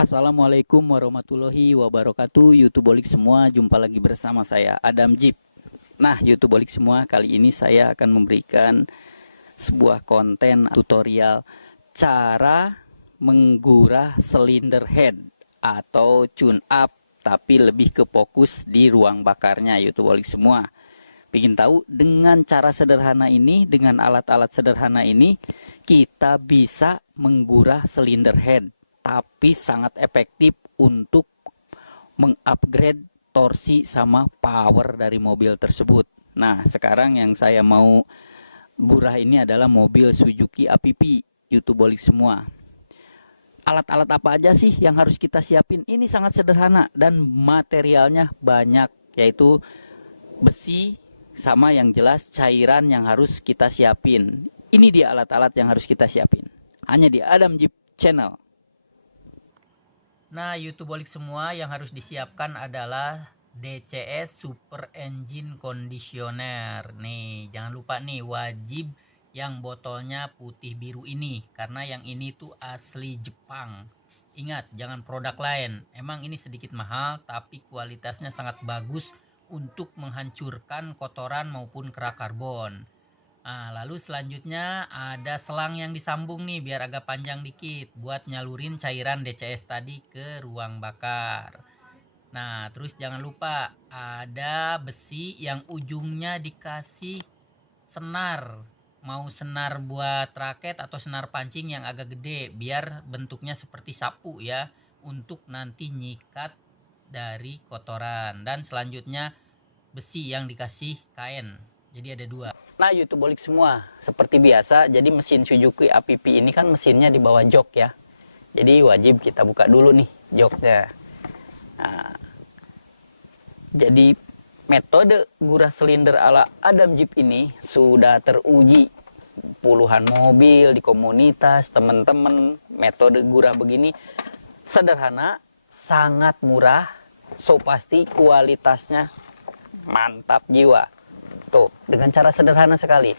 Assalamualaikum warahmatullahi wabarakatuh. YouTubeolik semua, jumpa lagi bersama saya Adam Jeep. Nah, YouTubeolik semua, kali ini saya akan memberikan sebuah konten tutorial cara menggurah silinder head atau tune up, tapi lebih ke fokus di ruang bakarnya. YouTubeolik semua, ingin tahu dengan cara sederhana ini, dengan alat-alat sederhana ini, kita bisa menggurah silinder head, tapi sangat efektif untuk mengupgrade torsi sama power dari mobil tersebut. Nah, sekarang yang saya mau gurah ini adalah mobil Suzuki APP. YouTubeolik semua, alat-alat apa aja sih yang harus kita siapin? Ini sangat sederhana dan materialnya banyak, yaitu besi sama yang jelas cairan yang harus kita siapin. Ini dia alat-alat yang harus kita siapin, hanya di Adam Jeep Channel. Nah, YouTubeolik semua, yang harus disiapkan adalah DCS Super Engine Conditioner. Nih, jangan lupa nih, wajib yang botolnya putih biru ini, karena yang ini tuh asli Jepang. Ingat, jangan produk lain. Emang ini sedikit mahal, tapi kualitasnya sangat bagus untuk menghancurkan kotoran maupun kerak karbon. Nah, lalu selanjutnya ada selang yang disambung nih biar agak panjang dikit buat nyalurin cairan DCS tadi ke ruang bakar. Nah, terus jangan lupa ada besi yang ujungnya dikasih senar. Mau senar buat raket atau senar pancing yang agak gede biar bentuknya seperti sapu ya, untuk nanti nyikat dari kotoran. Dan selanjutnya besi yang dikasih kain. Jadi ada dua. Nah, YouTubeolik semua, seperti biasa, jadi mesin Suzuki APP ini kan mesinnya di bawah jok ya. Jadi wajib kita buka dulu nih joknya. Nah, jadi metode gurah silinder ala Adam Jeep ini sudah teruji puluhan mobil di komunitas teman-teman. Metode gurah begini sederhana, sangat murah, so pasti kualitasnya mantap jiwa. Tuh, dengan cara sederhana sekali.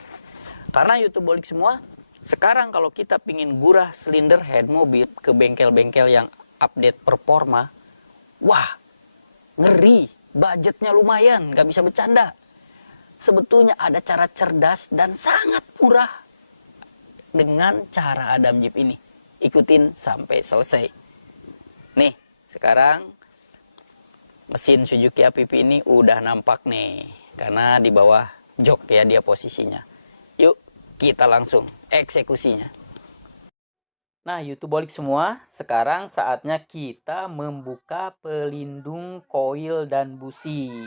Karena YouTubeolik semua, sekarang kalau kita pingin gurah silinder head mobil ke bengkel-bengkel yang update performa, wah, ngeri, budgetnya lumayan, gak bisa bercanda. Sebetulnya ada cara cerdas dan sangat murah dengan cara Adam Jeep ini. Ikutin sampai selesai. Nih, sekarang mesin Suzuki APP ini udah nampak nih, karena di bawah jok ya dia posisinya. Yuk, kita langsung eksekusinya. Nah, YouTubeolik semua, sekarang saatnya kita membuka pelindung koil dan busi.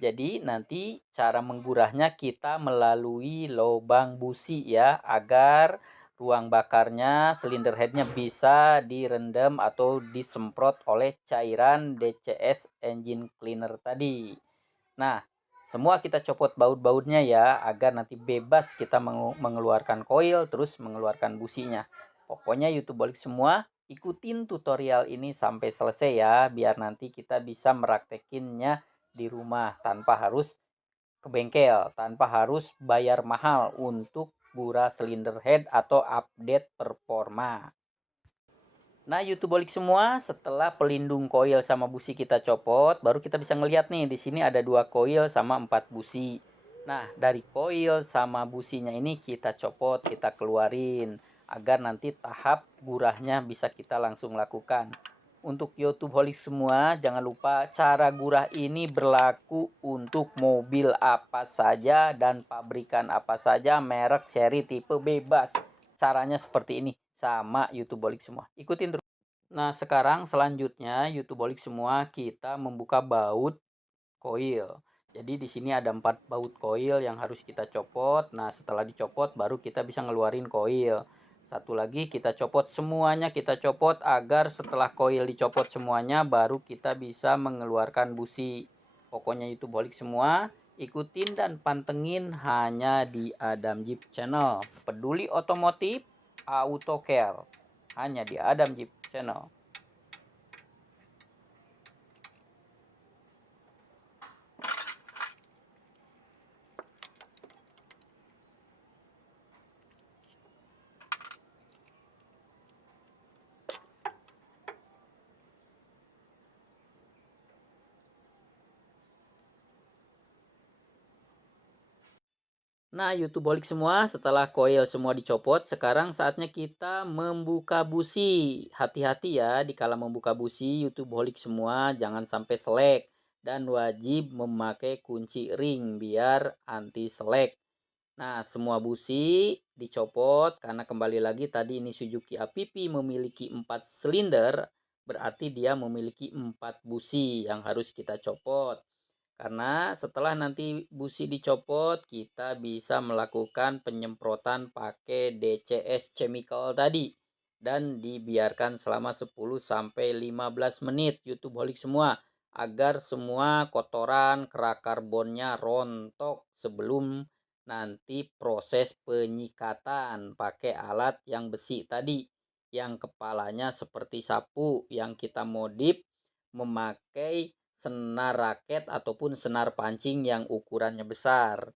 Jadi nanti cara menggurahnya kita melalui lubang busi ya, agar ruang bakarnya, silinder headnya bisa direndam atau disemprot oleh cairan DCS engine cleaner tadi. Nah, semua kita copot baut-bautnya ya, agar nanti bebas kita mengeluarkan koil terus mengeluarkan businya. Pokoknya YouTubeolik semua, ikutin tutorial ini sampai selesai ya, biar nanti kita bisa meraktekinnya di rumah tanpa harus ke bengkel, tanpa harus bayar mahal untuk gurah silinder head atau update performa. Nah, YouTubeolik semua, setelah pelindung koil sama busi kita copot, baru kita bisa ngelihat nih, di sini ada 2 koil sama 4 busi. Nah, dari koil sama businya ini kita copot, kita keluarin agar nanti tahap gurahnya bisa kita langsung lakukan. Untuk YouTubeolik semua, jangan lupa cara gurah ini berlaku untuk mobil apa saja dan pabrikan apa saja, merek, seri, tipe, bebas. Caranya seperti ini sama YouTubeolik semua. Ikutin terus. Nah, sekarang selanjutnya YouTubeolik semua, kita membuka baut koil. Jadi di sini ada 4 baut koil yang harus kita copot. Nah, setelah dicopot baru kita bisa ngeluarin koil. Satu lagi kita copot semuanya, kita copot agar setelah koil dicopot semuanya baru kita bisa mengeluarkan busi. Pokoknya YouTubeolik semua, ikutin dan pantengin hanya di Adam Jeep Channel. Peduli otomotif, auto care. Hanya di Adam Jeep Channel. Nah, YouTubeholik semua, setelah koil semua dicopot, sekarang saatnya kita membuka busi. Hati-hati ya, dikala membuka busi, YouTubeholik semua, jangan sampai selek. Dan wajib memakai kunci ring biar anti selek. Nah, semua busi dicopot karena kembali lagi tadi ini Suzuki APP memiliki 4 silinder, berarti dia memiliki 4 busi yang harus kita copot. Karena setelah nanti busi dicopot, kita bisa melakukan penyemprotan pakai DCS chemical tadi dan dibiarkan selama 10 sampai 15 menit YouTubeholik semua agar semua kotoran kerak karbonnya rontok sebelum nanti proses penyikatan pakai alat yang besi tadi yang kepalanya seperti sapu yang kita modif memakai senar raket ataupun senar pancing yang ukurannya besar.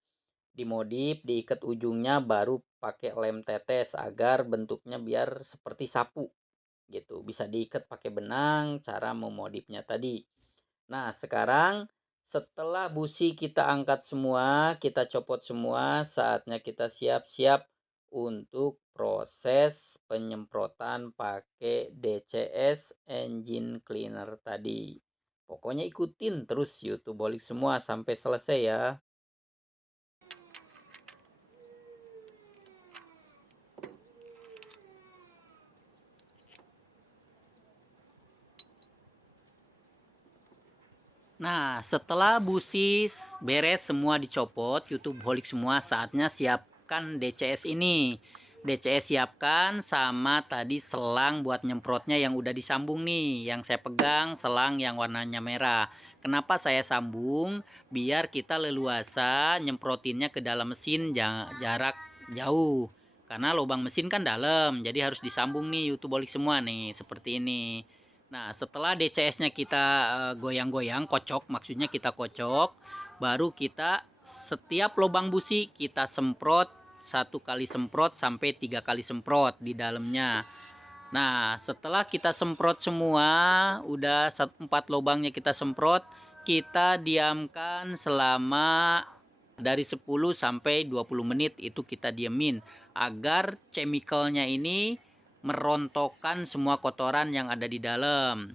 Dimodif, diikat ujungnya baru pakai lem tetes agar bentuknya biar seperti sapu gitu. Bisa diikat pakai benang, cara memodifnya tadi. Nah, sekarang setelah busi kita angkat semua, kita copot semua, saatnya kita siap-siap untuk proses penyemprotan pakai DCS engine cleaner tadi. Pokoknya ikutin terus YouTubeholik semua sampai selesai ya. Nah, setelah busi beres semua dicopot, YouTubeholik semua, saatnya siapkan DCS ini. DCS siapkan sama tadi selang buat nyemprotnya yang udah disambung nih. Yang saya pegang selang yang warnanya merah. Kenapa saya sambung? Biar kita leluasa nyemprotinnya ke dalam mesin jarak jauh. Karena lubang mesin kan dalam, jadi harus disambung nih YouTubeholik semua nih, seperti ini. Nah, setelah DCS-nya kita goyang-goyang, kocok, maksudnya kita kocok, baru kita setiap lubang busi kita semprot 1 kali semprot sampai 3 kali semprot di dalamnya. Nah, setelah kita semprot semua, udah 4 lubangnya kita semprot, kita diamkan selama dari 10 sampai 20 menit itu kita diemin agar chemicalnya ini merontokkan semua kotoran yang ada di dalam.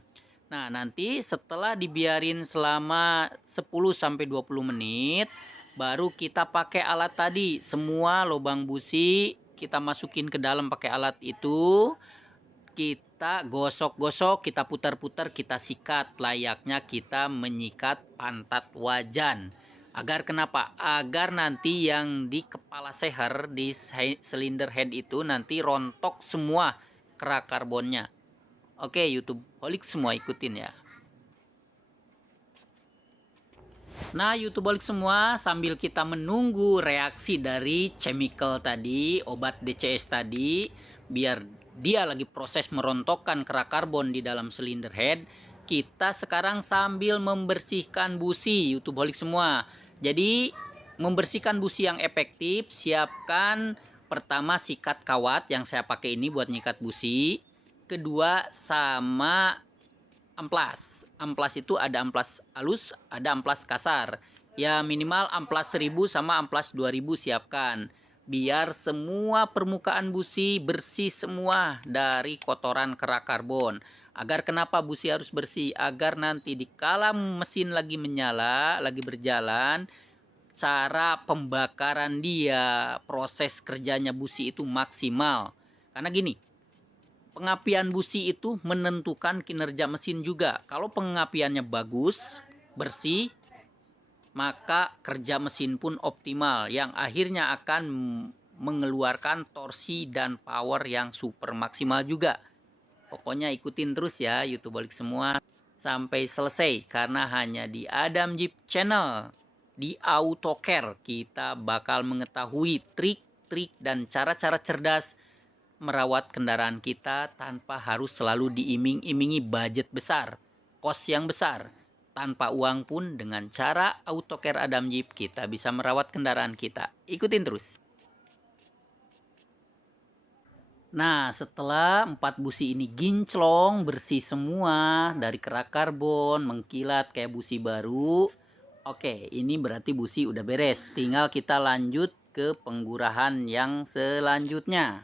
Nah, nanti setelah dibiarin selama 10 sampai 20 menit, baru kita pakai alat tadi. Semua lubang busi kita masukin ke dalam pakai alat itu. Kita gosok-gosok, kita putar-putar, kita sikat layaknya kita menyikat pantat wajan. Agar kenapa? Agar nanti yang di kepala seher di silinder head itu nanti rontok semua kerak karbonnya. Oke, YouTubeholik semua ikutin ya. Nah, YouTubeholik semua, sambil kita menunggu reaksi dari chemical tadi, obat DCS tadi, biar dia lagi proses merontokkan kerak karbon di dalam silinder head, kita sekarang sambil membersihkan busi YouTubeholik semua. Jadi, membersihkan busi yang efektif, siapkan pertama sikat kawat yang saya pakai ini buat nyikat busi. Kedua, sama amplas. Amplas itu ada amplas halus, ada amplas kasar. Ya minimal amplas 1000 sama amplas 2000 siapkan. Biar semua permukaan busi bersih semua dari kotoran kerak karbon. Agar kenapa busi harus bersih? Agar nanti dikala mesin lagi menyala, lagi berjalan, cara pembakaran dia, proses kerjanya busi itu maksimal. Karena gini, pengapian busi itu menentukan kinerja mesin juga. Kalau pengapiannya bagus, bersih, maka kerja mesin pun optimal yang akhirnya akan mengeluarkan torsi dan power yang super maksimal juga. Pokoknya ikutin terus ya YouTubeholik semua sampai selesai karena hanya di Adam Jeep Channel di AutoCare kita bakal mengetahui trik-trik dan cara-cara cerdas merawat kendaraan kita tanpa harus selalu diiming-imingi budget besar, kos yang besar. Tanpa uang pun dengan cara AutoCare Adam Jeep kita bisa merawat kendaraan kita. Ikutin terus. Nah, setelah 4 busi ini ginclong, bersih semua dari kerak karbon, mengkilat kayak busi baru. Oke, ini berarti busi udah beres. Tinggal kita lanjut ke penggurahan yang selanjutnya.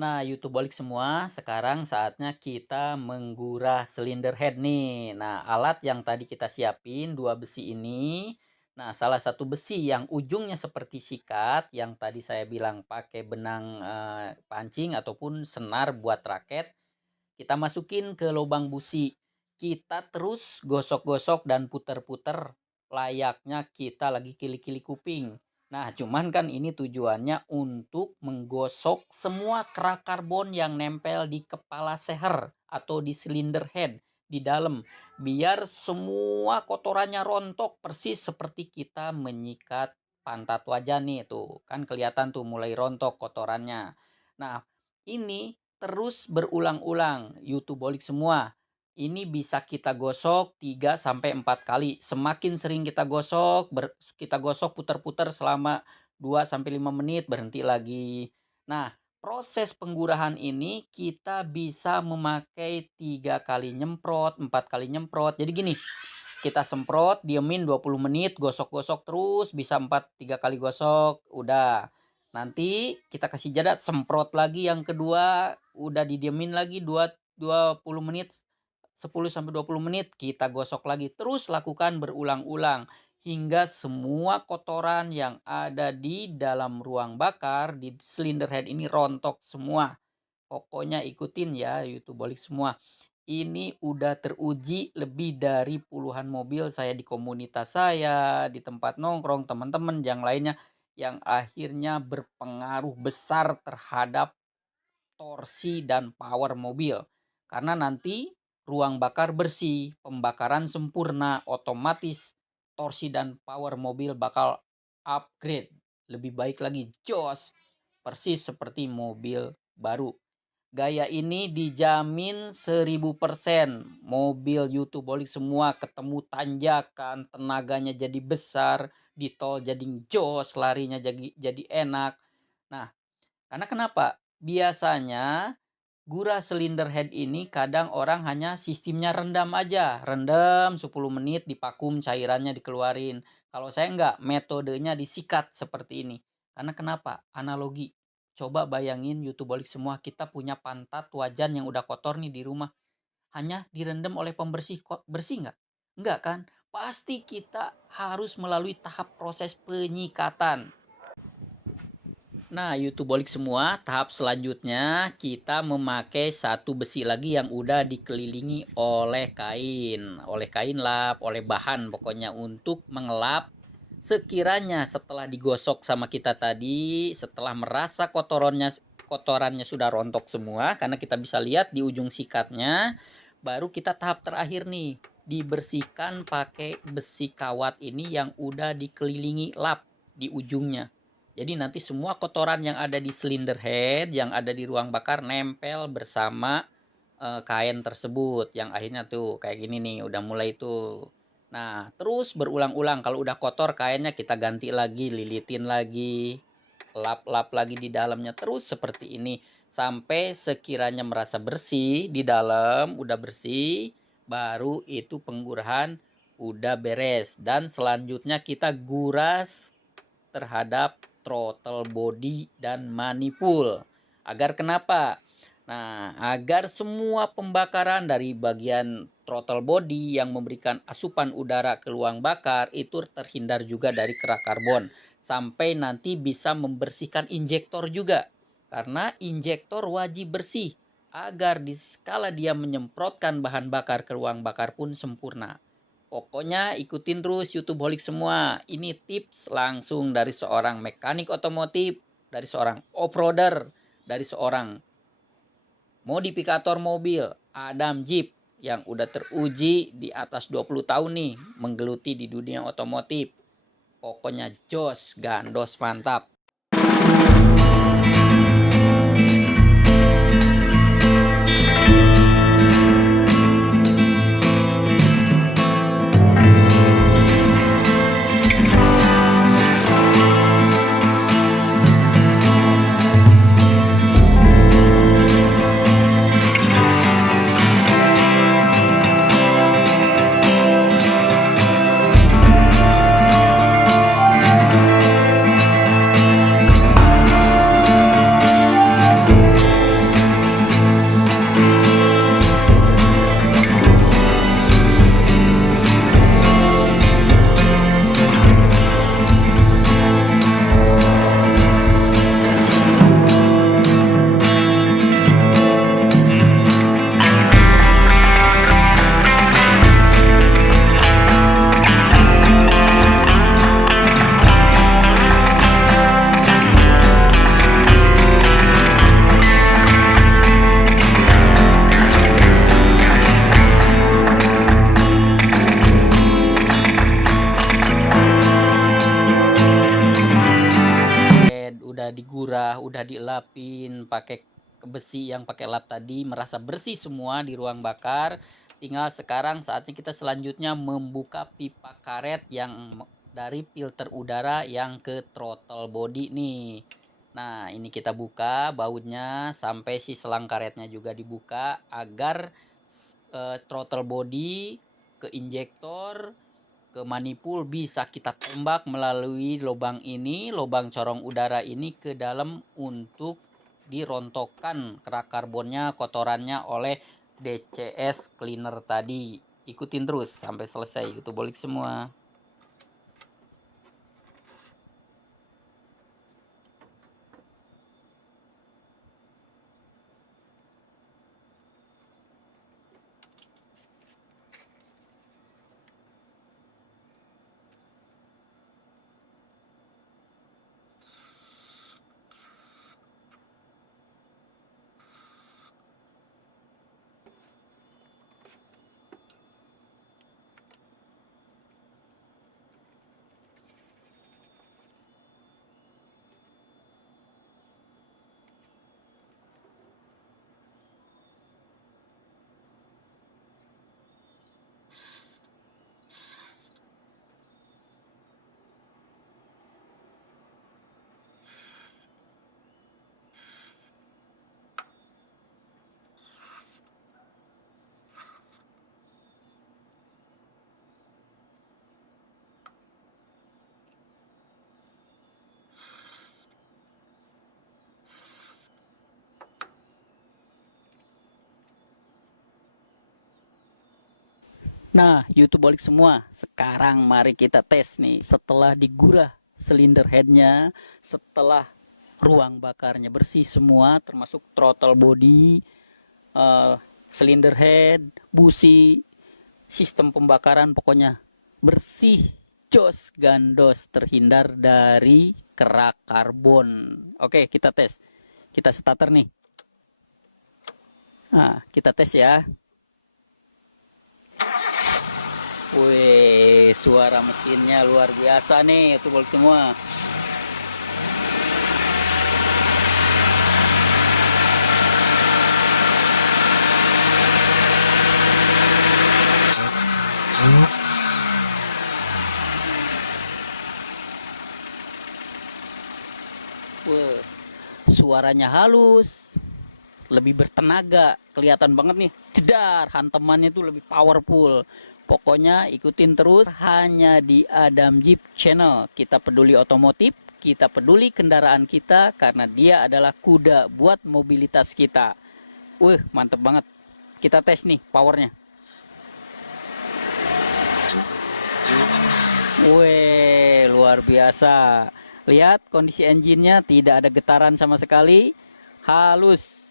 Nah, YouTubeolik semua, sekarang saatnya kita menggurah silinder head nih. Nah, alat yang tadi kita siapin, dua besi ini. Nah, salah satu besi yang ujungnya seperti sikat, yang tadi saya bilang pakai benang pancing ataupun senar buat raket, kita masukin ke lubang busi. Kita terus gosok-gosok dan puter-puter layaknya kita lagi kili-kili kuping. Nah, cuman kan ini tujuannya untuk menggosok semua kerak karbon yang nempel di kepala seher atau di silinder head di dalam. Biar semua kotorannya rontok persis seperti kita menyikat pantat wajah nih. Tuh, kan kelihatan tuh mulai rontok kotorannya. Nah, ini terus berulang-ulang, YouTubeolik semua. Ini bisa kita gosok 3 sampai 4 kali. Semakin sering kita gosok, kita gosok putar-putar selama 2 sampai 5 menit, berhenti lagi. Nah, proses penggurahan ini kita bisa memakai 3 kali nyemprot, 4 kali nyemprot. Jadi gini, kita semprot, diemin 20 menit, gosok-gosok terus, bisa 3 kali gosok, udah. Nanti kita kasih jeda, semprot lagi yang kedua, udah didiemin lagi 20 menit, 10 sampai 20 menit, kita gosok lagi. Terus lakukan berulang-ulang hingga semua kotoran yang ada di dalam ruang bakar di silinder head ini rontok semua. Pokoknya ikutin ya YouTubeolik semua. Ini udah teruji lebih dari puluhan mobil saya di komunitas saya, di tempat nongkrong, teman-teman yang lainnya, yang akhirnya berpengaruh besar terhadap torsi dan power mobil. Karena nanti ruang bakar bersih, pembakaran sempurna, otomatis torsi dan power mobil bakal upgrade. Lebih baik lagi, jos. Persis seperti mobil baru. Gaya ini dijamin 1000%. Mobil YouTubeolik semua ketemu tanjakan, tenaganya jadi besar, di tol jadi jos, larinya jadi enak. Nah, karena kenapa? Biasanya gurah silinder head ini kadang orang hanya sistemnya rendam aja. Rendam 10 menit, dipakum cairannya dikeluarin. Kalau saya enggak, metodenya disikat seperti ini. Karena kenapa? Analogi. Coba bayangin YouTubeolik semua, kita punya pantat wajan yang udah kotor nih di rumah. Hanya direndam oleh pembersih, kok bersih nggak? Enggak kan? Pasti kita harus melalui tahap proses penyikatan. Nah, YouTubeolik semua, tahap selanjutnya kita memakai satu besi lagi yang udah dikelilingi oleh kain lap, oleh bahan pokoknya untuk mengelap. Sekiranya setelah digosok sama kita tadi, setelah merasa kotorannya sudah rontok semua, karena kita bisa lihat di ujung sikatnya, baru kita tahap terakhir nih, dibersihkan pakai besi kawat ini yang udah dikelilingi lap di ujungnya. Jadi nanti semua kotoran yang ada di silinder head, yang ada di ruang bakar nempel bersama kain tersebut. Yang akhirnya tuh kayak gini nih, udah mulai tuh. Nah, terus berulang-ulang. Kalau udah kotor kainnya kita ganti lagi, lilitin lagi, lap-lap lagi di dalamnya. Terus seperti ini. Sampai sekiranya merasa bersih di dalam, udah bersih, baru itu penggurahan udah beres. Dan selanjutnya kita guras terhadap throttle body dan manifold. Agar kenapa? Nah, agar semua pembakaran dari bagian throttle body yang memberikan asupan udara ke ruang bakar itu terhindar juga dari kerak karbon. Sampai nanti bisa membersihkan injektor juga. Karena injektor wajib bersih agar di skala dia menyemprotkan bahan bakar ke ruang bakar pun sempurna. Pokoknya ikutin terus YouTubeolik semua. Ini tips langsung dari seorang mekanik otomotif, dari seorang off-roader, dari seorang modifikator mobil, Adam Jeep, yang udah teruji di atas 20 tahun nih menggeluti di dunia otomotif. Pokoknya jos, gandos, mantap. udah dielapin pakai besi yang pakai lap tadi, merasa bersih semua di ruang bakar. Tinggal sekarang saatnya kita selanjutnya membuka pipa karet yang dari filter udara yang ke throttle body nih. Nah, ini kita buka bautnya sampai si selang karetnya juga dibuka agar throttle body ke injektor ke manifold bisa kita tembak melalui lubang ini, lubang corong udara ini ke dalam untuk dirontokkan kerak karbonnya, kotorannya oleh DCS cleaner tadi. Ikutin terus sampai selesai, itu bolik semua. Nah, YouTube balik semua. Sekarang mari kita tes nih. Setelah digurah silinder headnya, setelah ruang bakarnya bersih semua, termasuk throttle body, silinder head, busi, sistem pembakaran, pokoknya bersih, jos, gandos, terhindar dari kerak karbon. Oke, kita tes. Kita starter nih. Nah, kita tes ya. Wih, suara mesinnya luar biasa nih, itu balik semua. Wih, suaranya halus, lebih bertenaga, kelihatan banget nih, jedar, hantamannya tuh lebih powerful. Pokoknya ikutin terus hanya di Adam Jeep Channel. Kita peduli otomotif, kita peduli kendaraan kita karena dia adalah kuda buat mobilitas kita. Wih, mantep banget. Kita tes nih powernya. Wih, luar biasa. Lihat kondisi engine-nya tidak ada getaran sama sekali. Halus.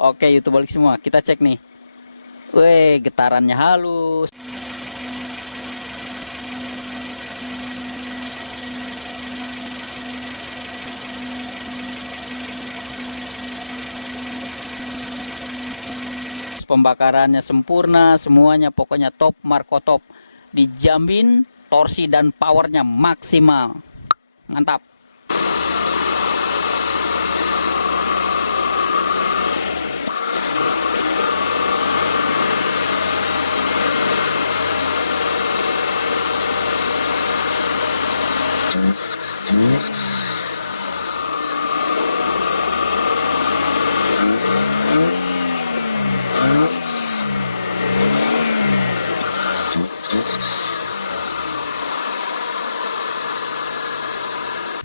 Oke, YouTube balik semua. Kita cek nih. Wih, getarannya halus. Pembakarannya sempurna, semuanya pokoknya top, Marco top. Dijamin torsi dan powernya maksimal. Mantap.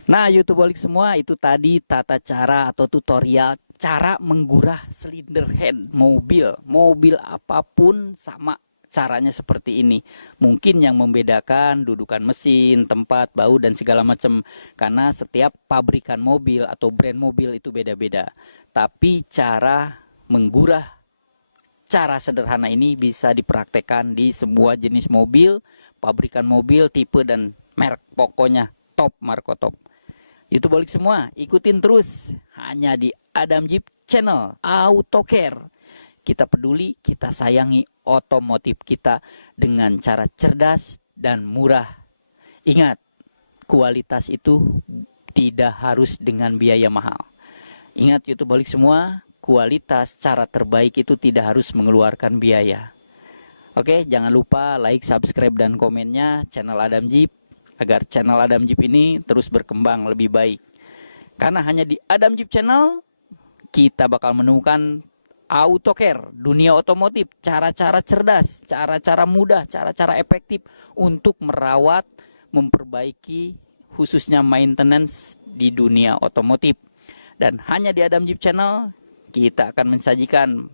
Nah, YouTube balik semua, itu tadi tata cara atau tutorial cara menggurah silinder head mobil. Mobil apapun sama caranya seperti ini. Mungkin yang membedakan dudukan mesin, tempat, bau dan segala macam. Karena setiap pabrikan mobil atau brand mobil itu beda-beda. Tapi cara menggurah cara sederhana ini bisa dipraktekkan di sebuah jenis mobil, pabrikan mobil, tipe dan merek. Pokoknya top, Marco top. Itu balik semua, ikutin terus hanya di Adam Jeep Channel Autocare. Kita peduli, kita sayangi otomotif kita dengan cara cerdas dan murah. Ingat, kualitas itu tidak harus dengan biaya mahal. Ingat YouTubeholik semua, kualitas cara terbaik itu tidak harus mengeluarkan biaya. Oke, jangan lupa like, subscribe, dan komennya channel Adam Jeep, agar channel Adam Jeep ini terus berkembang lebih baik. Karena hanya di Adam Jeep Channel, kita bakal menemukan AutoCare, dunia otomotif, cara-cara cerdas, cara-cara mudah, cara-cara efektif untuk merawat, memperbaiki, khususnya maintenance di dunia otomotif. Dan hanya di Adam Jeep Channel, kita akan mensajikan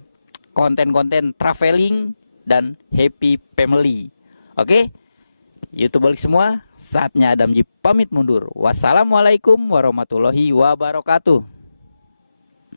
konten-konten traveling dan happy family. Oke, YouTubeholik semua, saatnya Adam Jeep pamit mundur. Wassalamualaikum warahmatullahi wabarakatuh.